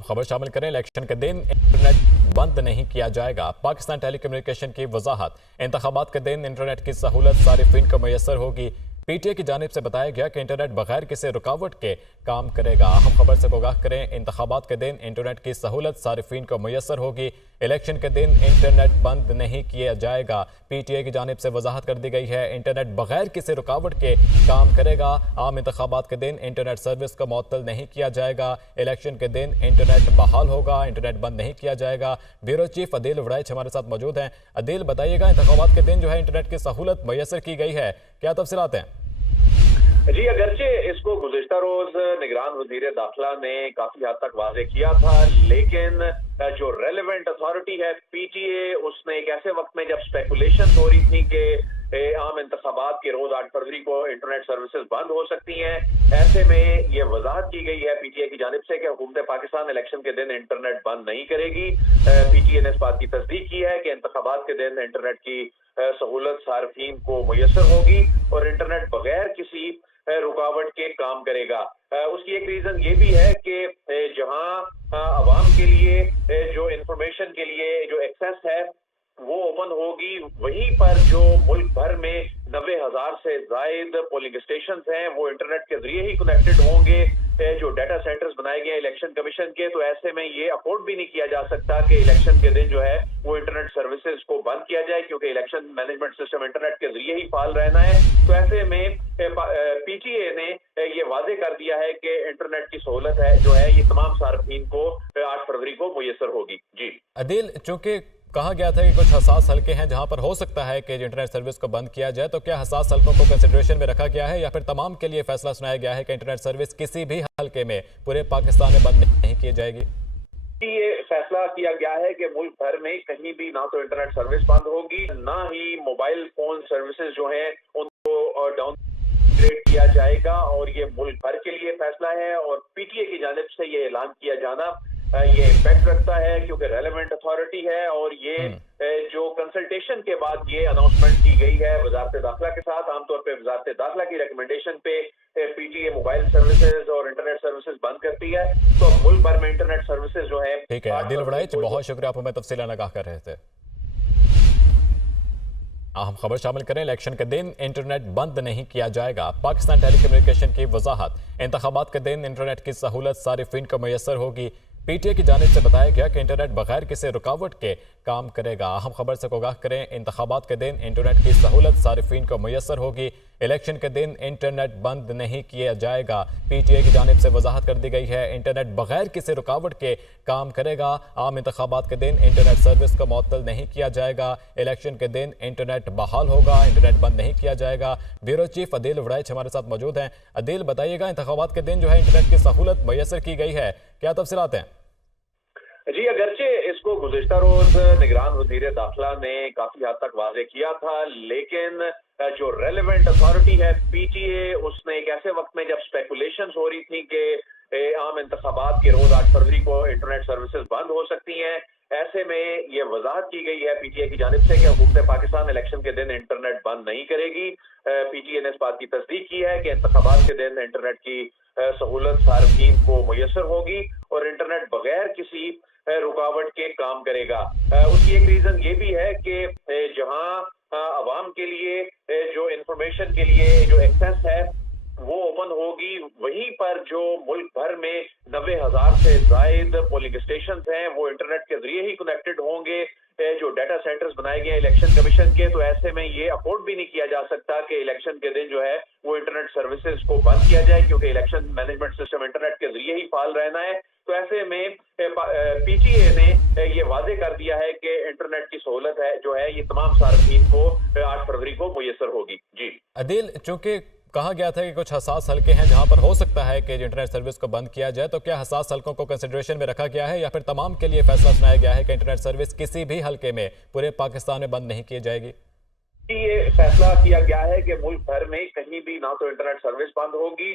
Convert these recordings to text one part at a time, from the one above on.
अहम खबर शामिल करें। इलेक्शन के दिन इंटरनेट बंद नहीं किया जाएगा। पाकिस्तान टेली कम्युनिकेशन की वजाहत। इंतखाबात के दिन इंटरनेट की सहूलत सारिफिन को मैसर होगी। पीटीए की जानिब से बताया गया कि इंटरनेट बगैर किसी रुकावट के काम करेगा। अहम खबर से आगाह करें। इंतखाबात के दिन इंटरनेट की सहूलत सारिफिन को मैसर होगी। इलेक्शन के दिन इंटरनेट बंद नहीं किया जाएगा। पीटीए की जानिब से वजाहत कर दी गई है। इंटरनेट बगैर किसी रुकावट के काम करेगा। आम इंतखाबात के दिन इंटरनेट सर्विस को मुअत्तल नहीं किया जाएगा। इलेक्शन के दिन इंटरनेट बहाल होगा। इंटरनेट बंद नहीं किया जाएगा। ब्यूरो चीफ अदील वड़ाइच हमारे साथ मौजूद हैं। अदील, बताइएगा, इंतखाबात के दिन जो है इंटरनेट की सहूलत मैसर की गई है, क्या तफसीलात हैं? जी, अगरचे इसको गुज़िश्ता रोज निगरान वज़ीर दाखिला ने काफी हद तक वाज़ेह किया था, लेकिन जो रेलेवेंट अथॉरिटी है पीटीए, उसने एक ऐसे वक्त में जब स्पेकुलेशन हो रही थी कि आम इंतखाबात के रोज 8 फरवरी को इंटरनेट सर्विसेज बंद हो सकती हैं, ऐसे में ये वजाहत की गई है पीटीए की जानिब से कि हुकूमत पाकिस्तान इलेक्शन के दिन इंटरनेट बंद नहीं करेगी। पीटीए ने इस बात की तस्दीक की है कि इंतखाबात के दिन इंटरनेट की सहूलत सार्फिन को मुयसर होगी और इंटरनेट बगैर किसी रुकावट के काम करेगा। उसकी एक रीजन ये भी है कि जहां अवाम के लिए जो इंफॉर्मेशन के लिए जो एक्सेस है वो ओपन होगी, वहीं पर जो मुल्क भर में 90,000 से जायद पोलिंग स्टेशन हैं वो इंटरनेट के जरिए ही कनेक्टेड होंगे। जो डाटा सेंटर्स बनाए गए इलेक्शन कमीशन के, तो ऐसे में ये अफोर्ड भी नहीं किया जा सकता कि इलेक्शन के दिन जो है वो इंटरनेट सर्विसेज को बंद किया जाए, क्योंकि इलेक्शन मैनेजमेंट सिस्टम इंटरनेट के जरिए ही फाल रहना है। तो ऐसे में पीटीए ने ये वाजे कर दिया है कि इंटरनेट की सहूलत है जो है ये तमाम सार्फिन को 8 फरवरी को मुयसर होगी। जी अदील, चूंकि कहा गया था कि कुछ हसास हलके हैं जहां पर हो सकता है कि इंटरनेट सर्विस को बंद किया जाए, तो क्या हसास हलकों को कंसिडरेशन में रखा गया है या फिर तमाम के लिए फैसला सुनाया गया है कि इंटरनेट सर्विस किसी भी हलके में पूरे पाकिस्तान में बंद नहीं की जाएगी? ये फैसला किया गया है कि मुल्क भर में कहीं भी ना तो इंटरनेट सर्विस बंद होगी, ना ही मोबाइल फोन सर्विसेज जो हैं उनको डाउनग्रेड किया जाएगा, और ये मुल्क भर के लिए फैसला है। और पीटीए की जानिब से ये ऐलान किया जाना ये इम्पैक्ट रखता है क्योंकि रेलेवेंट अथॉरिटी है, और ये जो कंसल्टेशन के बाद ये अनाउंसमेंट की गई है वजारत दाखिला के साथ। आमतौर पे वजारत दाखिला की रिकमेंडेशन पे पीटीए मोबाइल सर्विसेज और इंटरनेट सर्विसेज बंद करती है, तो मुल्क भर में इंटरनेट सर्विसेज जो है। ठीक है अदील वड़ाइच, बहुत शुक्रिया, आप हमें तफसील आगाह कर रहे थे। अहम खबर शामिल करें। इलेक्शन के दिन इंटरनेट बंद नहीं किया जाएगा। पाकिस्तान टेली कम्युनिकेशन की वजाहत। इंतखाबात के दिन इंटरनेट की सहूलत सारिफिन को मैसर होगी। पीटीए की जानिब से बताया गया कि इंटरनेट बगैर किसी रुकावट के काम करेगा। अहम खबर से आगाह करें। इंतखाबात के दिन इंटरनेट की सहूलत सारिफिन को मैसर होगी। इलेक्शन के दिन इंटरनेट बंद नहीं किया जाएगा। पीटीए की जानिब से वजाहत कर दी गई है। इंटरनेट बगैर किसी रुकावट के काम करेगा। आम इंतखाबात के दिन इंटरनेट सर्विस को मुअत्तल नहीं किया जाएगा। इलेक्शन के दिन इंटरनेट बहाल होगा। इंटरनेट बंद नहीं किया जाएगा। ब्यूरो चीफ अदील वड़ाइच हमारे साथ मौजूद हैं। अदील, बताइएगा, इंतखाबात के दिन जो है इंटरनेट की सहूलत मैसर की गई है, क्या तफसीलात हैं? जी, अगरचे इसको गुज़िश्ता रोज निगरान वज़ीर दाखिला ने काफी हद तक वाज़ेह किया था, लेकिन जो रेलेवेंट अथॉरिटी है पीटीए, उसने एक ऐसे वक्त में जब स्पेकुलेशन हो रही थी कि आम इंतखाबात के रोज 8 फरवरी को इंटरनेट सर्विसेज बंद हो सकती हैं, ऐसे में ये वजाहत की गई है पीटीए की जानिब से कि हुकूमत पाकिस्तान इलेक्शन के दिन इंटरनेट बंद नहीं करेगी। पीटीए ने इस बात की तस्दीक की है कि इंतखाबात के दिन इंटरनेट की सहूलत सार्फिन को मुयसर होगी और इंटरनेट बगैर किसी रुकावट के काम करेगा। उसकी एक रीजन ये भी है कि जहां अवाम के लिए जो इंफॉर्मेशन के लिए जो एक्सेस है वो ओपन होगी, वहीं पर जो मुल्क भर में 90,000 से जायद पोलिंग स्टेशन हैं वो इंटरनेट के जरिए ही कनेक्टेड होंगे। जो डाटा सेंटर्स बनाए गए इलेक्शन कमीशन के, तो ऐसे में ये अफोर्ड भी नहीं किया जा सकता कि इलेक्शन के दिन जो है वो इंटरनेट सर्विसेज को बंद किया जाए, क्योंकि इलेक्शन मैनेजमेंट सिस्टम इंटरनेट के जरिए ही फाल रहना है। तो ऐसे में पीटीए ने ये वाजे कर दिया है कि इंटरनेट की सहूलत है जो है ये तमाम सार्फिन को 8 फरवरी को मुयसर होगी। जी अदील, चूंकि कहा गया था कि कुछ हसास हलके हैं जहां पर हो सकता है कि इंटरनेट सर्विस को बंद किया जाए, तो क्या हसास हलकों को कंसिडरेशन में रखा गया है या फिर तमाम के लिए फैसला सुनाया गया है कि इंटरनेट सर्विस किसी भी हलके में पूरे पाकिस्तान में बंद नहीं की जाएगी? ये फैसला किया गया है कि मुल्क भर में कहीं भी ना तो इंटरनेट सर्विस बंद होगी,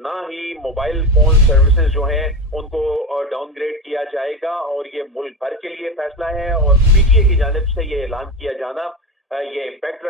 ना ही मोबाइल फोन सर्विसेज जो हैं उनको डाउनग्रेड किया जाएगा, और ये मुल्क भर के लिए फैसला है। और पीटीए की जानिब से ये ऐलान किया जाना ये इम्पैक्ट